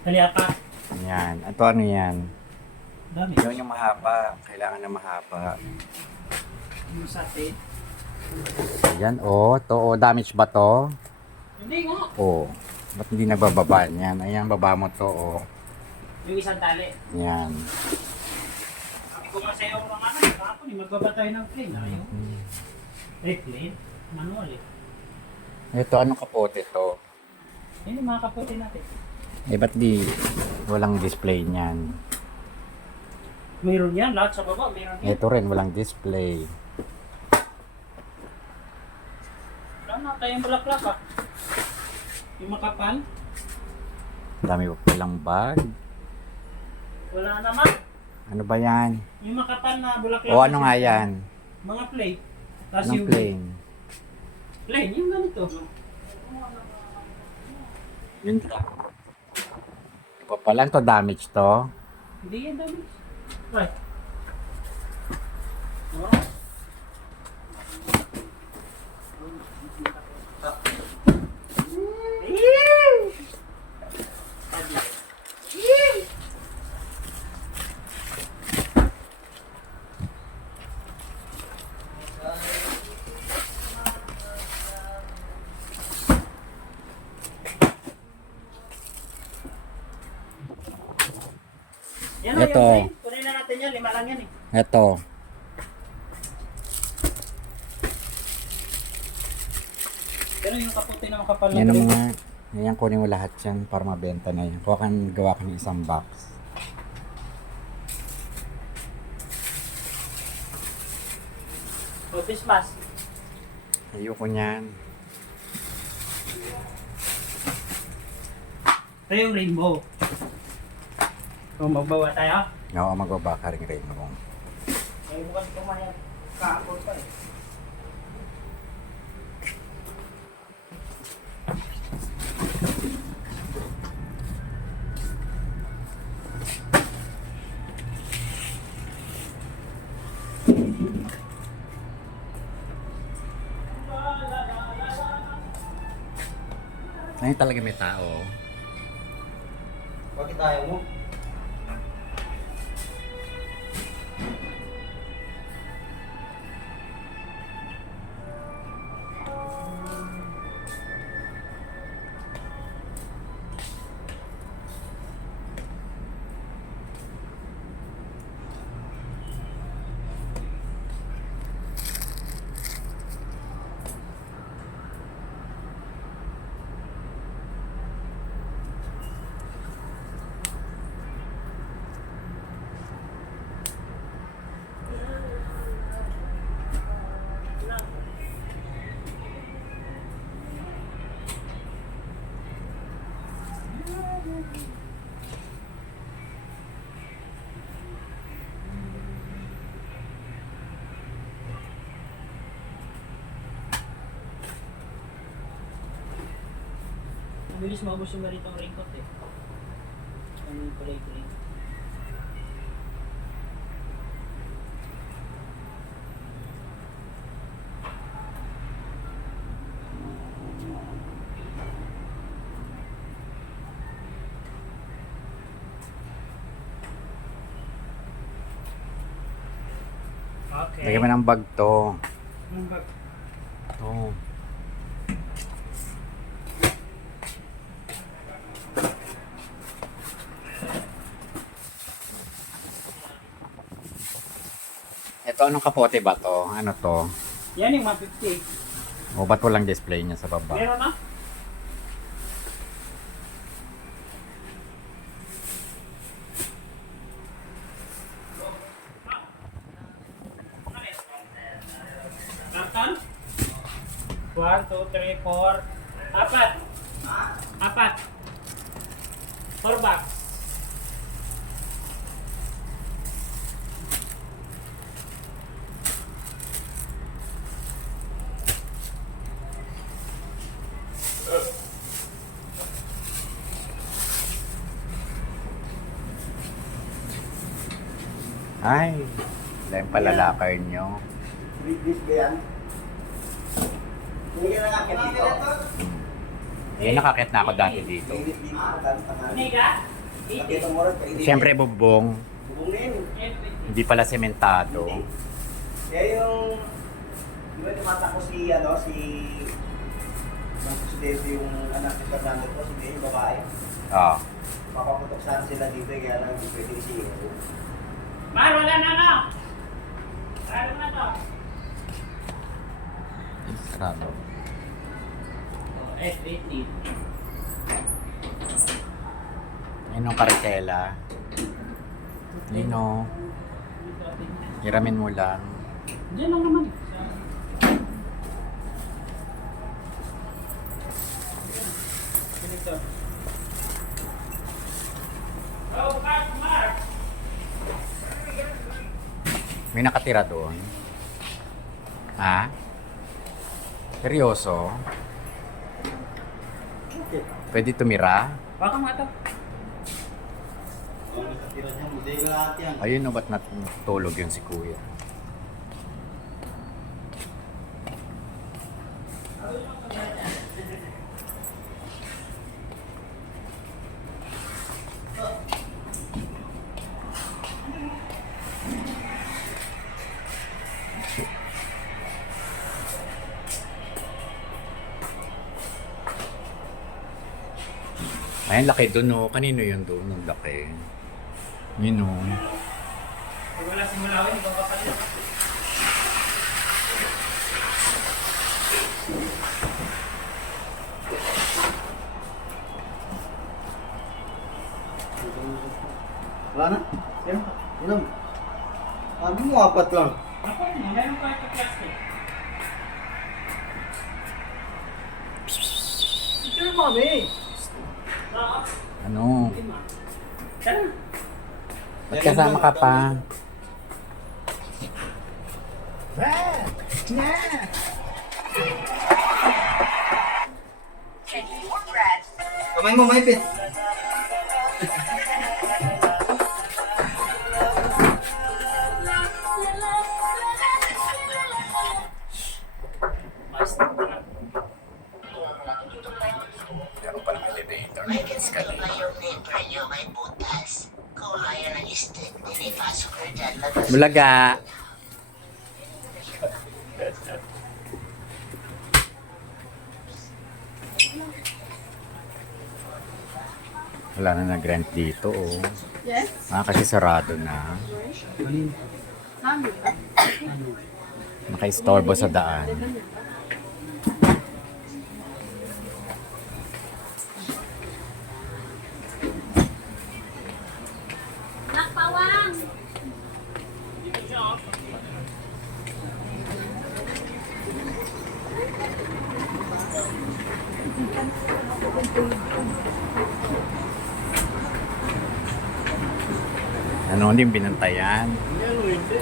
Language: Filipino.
Taliyapa. Yan. Ito ano yan? Dami. Yung mahaba. Kailangan na mahaba. Yung sate. Yan oh. Ito oh. Damage ba to? Hindi nga. Oh. Ba't hindi nagbababa? Yan. Ayan. Baba mo to oh. Yung isang tali. Yan. Sabi ko pa sa'yo mga ano. Kapon eh. Magbaba tayo ng plane. Ayaw. Plane? Manual eh. Ito anong kapote to? Hindi mga kapote natin. Eh ba't di walang display niyan? Mayroon yan. Lahat sa baba. Mayroon yan. Ito rin walang display. Wala na tayong bulaklak ah. Yung makapal. Dami pa palang bag. Wala naman. Ano ba yan? Yung makapal na bulaklak. O ano nga yan? Mga plate. Tapos Anong yung plane? plane. Yung ganito. Yun lang. Pa pala to damage to. Hindi yan dami. Right. Oh. Yan o, Ito. yung plane. Kunin na natin yan. 5 lang yan eh. Ito. Pero yung kaputi na makapal na Yan ang plate. mga. Yan kunin mo lahat yan para mabenta na yan. Gawa ka ng isang box. O, Christmas. Ayoko niyan. Ito yung rainbow. So, magbawa tayo. Oo, magbaba ka rin rin mo. May bukas kumayan. Kahapon pa eh. Ngayon talaga may tao. Bakit tayo mo? Bilis maubos yung maritong raincoat eh. Ano yung kulay-kulay? Okay. Lagyan mo ng bag to. Yung bag. Ito. Ito anong kapote ba to? Ano to? Yan yung 150. O ba't walang display niya sa baba? Meron na? Naktan? 1, 2, 3, 4. Apat. Apat. 4 box. Ay, dahil palalakay nyo. Big ba yan? Hindi ka lang akin dito. Eh, nakakit na ako dati dito. Niga? Siyempre, bubong. Bubungin. Hindi pala sementado. Kaya yung... Di ba tumatakbo si, ang presidente yung anak ni Fernando po, si Dave, yung babae. Ah. Papaputok sana sila dito, kaya lang hindi pwede si Mar, wala na no? Sarado na to. Sarado. S18. Ninong karitela. Nino. Hiramin mo lang. Diyan lang naman. Ganito. Oh, Mar! May nakatira doon. Ha? Seryoso? Pwede tumira? Baka nga to. Kung nakatira niya, modelo lahat yan. Ayun o, ba't natulog yun si kuya? Ay, ang laki doon, no? Kanino yun doon? Ang laki. Yun, no? Pag wala simulawin, ikaw ka pala. Wala na? Yan. Inom. Sabi mo, 4 lang. Ako, meron pa ito plastic. Picture mo kami. Oo. Ano? Tara. Ba't kasama ka pa? Kamay mo, maipit. Mas na pala. Meron pa ng elevator. May ganito ba yung neighbor niyo may butas? Kung ayaw ng stick, dinipasok na dyan. Bulaga! Wala na nag-rent dito, oh. Yes? Ah, kasi sarado na. Namin. Naka-istorbo sa daan. Nakpawang! Ano din binantayan? Yan, hindi.